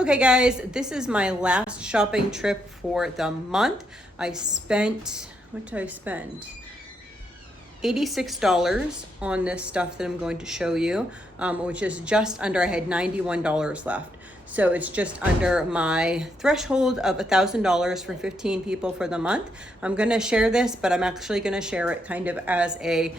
Okay guys, this is my last shopping trip for the month. I spent, what did I spend? $86 on this stuff that I'm going to show you, which is just under, I had $91 left. So it's just under my threshold of $1,000 for 15 people for the month. I'm gonna share this, but I'm actually gonna share it kind of as a,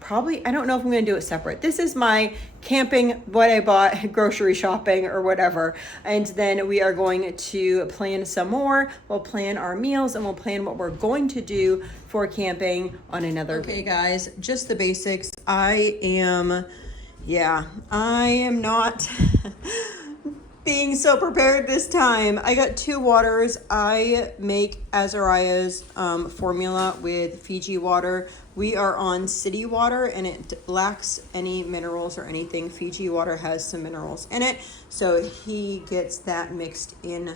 probably, I don't know if I'm gonna do it separate. This is my camping, what I bought, grocery shopping or whatever. And then we are going to plan some more. We'll plan our meals and we'll plan what we're going to do for camping on another. Okay guys, just the basics. I am not being so prepared this time. I got 2 waters. I make Azariah's formula with Fiji water. We are on city water and it lacks any minerals or anything. Fiji water has some minerals in it, so he gets that mixed in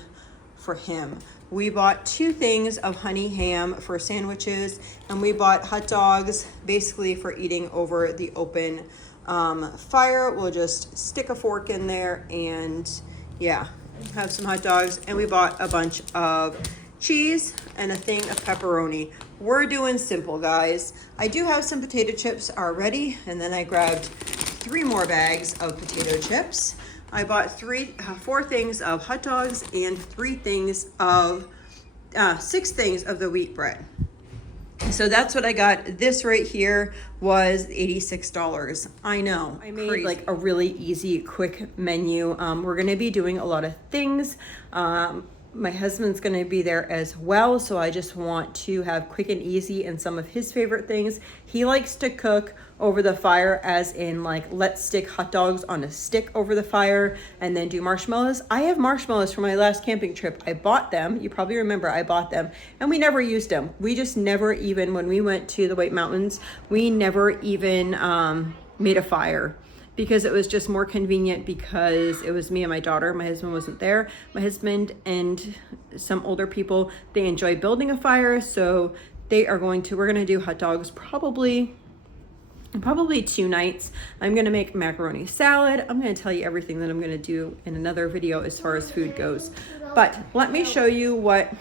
for him. We bought 2 things of honey ham for sandwiches, and we bought hot dogs basically for eating over the open fire. We'll just stick a fork in there and yeah, have some hot dogs. And we bought a bunch of cheese and a thing of pepperoni. We're doing simple, guys. I do have some potato chips already, and then I grabbed 3 more bags of potato chips. I bought 4 things of hot dogs and 6 things of the wheat bread. So that's what I got. This right here was $86. I know. I made like a really easy, quick menu. We're gonna be doing a lot of things. My husband's gonna be there as well, so I just want to have quick and easy and some of his favorite things. He likes to cook over the fire, as in like, let's stick hot dogs on a stick over the fire and then do marshmallows. I have marshmallows from my last camping trip. I bought them. You probably remember I bought them and we never used them. We just never even, when we went to the White Mountains, we never even made a fire, because it was just more convenient because it was me and my daughter. My husband wasn't there. My husband and some older people, they enjoy building a fire, so we're gonna do hot dogs probably 2 nights. I'm gonna make macaroni salad. I'm gonna tell you everything that I'm gonna do in another video as far as food goes. But let me show you what.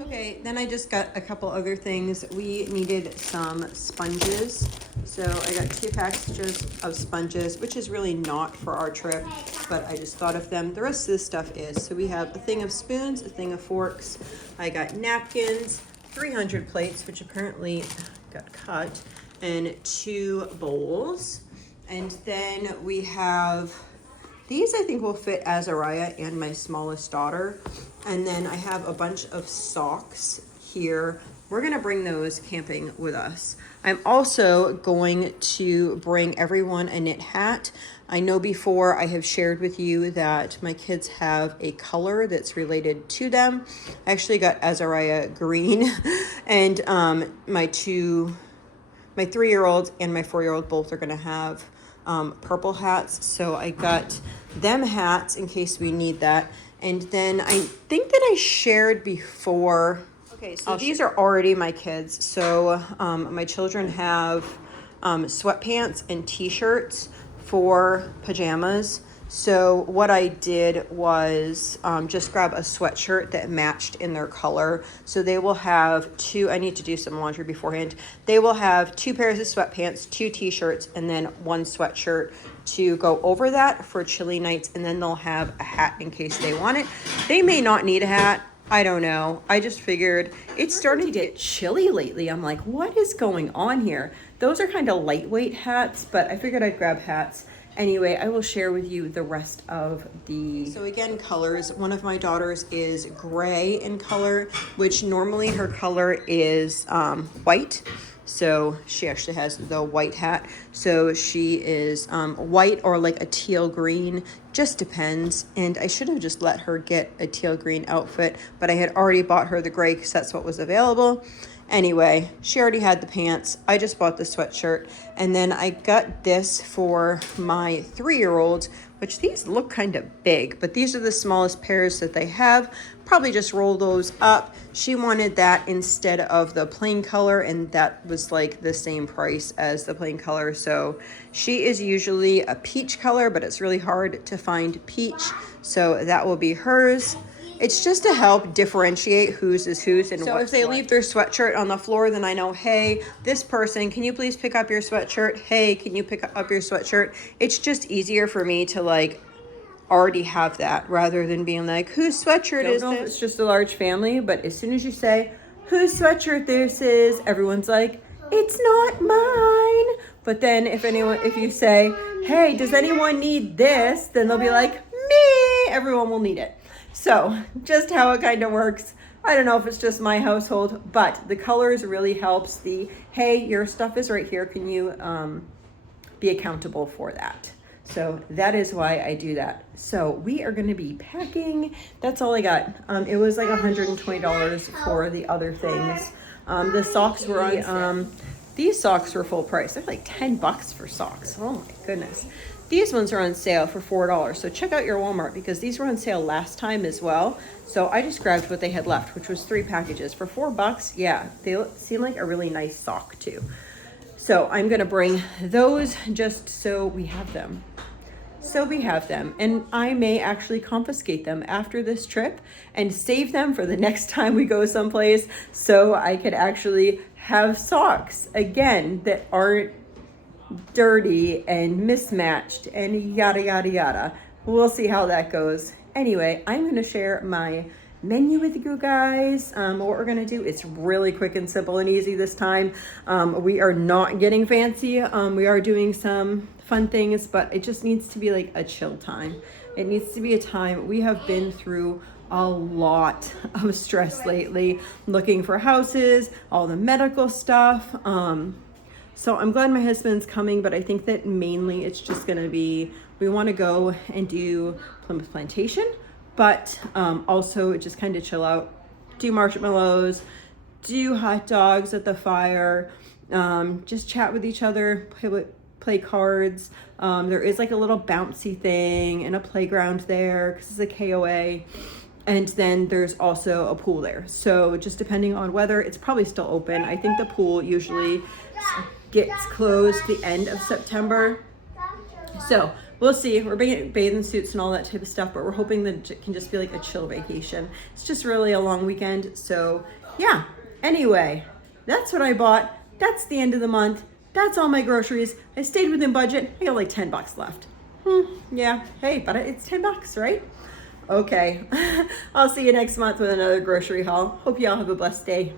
Okay, then I just got a couple other things. We needed some sponges. So I got 2 packages of sponges, which is really not for our trip, but I just thought of them. The rest of this stuff is. So we have a thing of spoons, a thing of forks. I got napkins, 300 plates, which apparently got cut, and 2 bowls. And then we have these, I think will fit Azariah and my smallest daughter. And then I have a bunch of socks here. We're gonna bring those camping with us. I'm also going to bring everyone a knit hat. I know before I have shared with you that my kids have a color that's related to them. I actually got Azariah green and my 3-year-old and my 4-year-old both are gonna have purple hats. So I got them hats in case we need that. And then I think that I shared before. Okay, so these are already my kids. So my children have sweatpants and t-shirts for pajamas. So what I did was just grab a sweatshirt that matched in their color. So they will have 2, I need to do some laundry beforehand. They will have 2 pairs of sweatpants, 2 t-shirts, and then 1 sweatshirt to go over that for chilly nights. And then they'll have a hat in case they want it. They may not need a hat. I don't know. I just figured it's starting to get chilly lately. I'm like, what is going on here? Those are kind of lightweight hats, but I figured I'd grab hats. Anyway, I will share with you the rest of the... So again, colors. One of my daughters is gray in color, which normally her color is white. So she actually has the white hat. So she is white or like a teal green, just depends. And I should have just let her get a teal green outfit, but I had already bought her the gray because that's what was available. Anyway, she already had the pants. I just bought the sweatshirt. And then I got this for my 3-year-old, which these look kind of big, but these are the smallest pairs that they have. Probably just roll those up. She wanted that instead of the plain color, and that was like the same price as the plain color. So she is usually a peach color, but it's really hard to find peach. So that will be hers. It's just to help differentiate whose is whose and so if they leave their sweatshirt on the floor, then I know, hey, this person, can you please pick up your sweatshirt? Hey, can you pick up your sweatshirt? It's just easier for me to like already have that rather than being like, whose sweatshirt is this? It's just a large family, but as soon as you say whose sweatshirt this is, everyone's like, it's not mine. But then if you say, hey, does anyone need this? Then they'll be like, me. Everyone will need it. So just how it kind of works. I don't know if it's just my household, but the colors really helps the, hey, your stuff is right here. Can you be accountable for that? So that is why I do that. So we are going to be packing. That's all I got. It was like $120 for the other things. The socks were on, these socks were full price. They're like $10 for socks. Oh my goodness. These ones are on sale for $4. So check out your Walmart because these were on sale last time as well. So I just grabbed what they had left, which was 3 packages for $4. Yeah, they seem like a really nice sock too. So I'm going to bring those just so we have them. And I may actually confiscate them after this trip and save them for the next time we go someplace so I could actually have socks again that aren't dirty and mismatched and yada yada yada. We'll see how that goes. Anyway, I'm going to share my menu with you guys. What we're going to do, it's really quick and simple and easy this time. We are not getting fancy. We are doing some fun things, but it just needs to be like a chill time. It needs to be a time. We have been through a lot of stress lately, looking for houses, all the medical stuff. So I'm glad my husband's coming, but I think that mainly it's just going to be, we want to go and do Plymouth Plantation, but also just kind of chill out, do marshmallows, do hot dogs at the fire, just chat with each other, play cards. There is like a little bouncy thing and a playground there because it's a KOA. And then there's also a pool there. So just depending on weather, it's probably still open. I think the pool usually gets closed the end of September. So we'll see. We're bringing bathing suits and all that type of stuff, but we're hoping that it can just be like a chill vacation. It's just really a long weekend. So yeah, anyway, that's what I bought. That's the end of the month. That's all my groceries. I stayed within budget. I got like $10 left. Yeah, hey, but it's $10, right? Okay, I'll see you next month with another grocery haul. Hope y'all have a blessed day.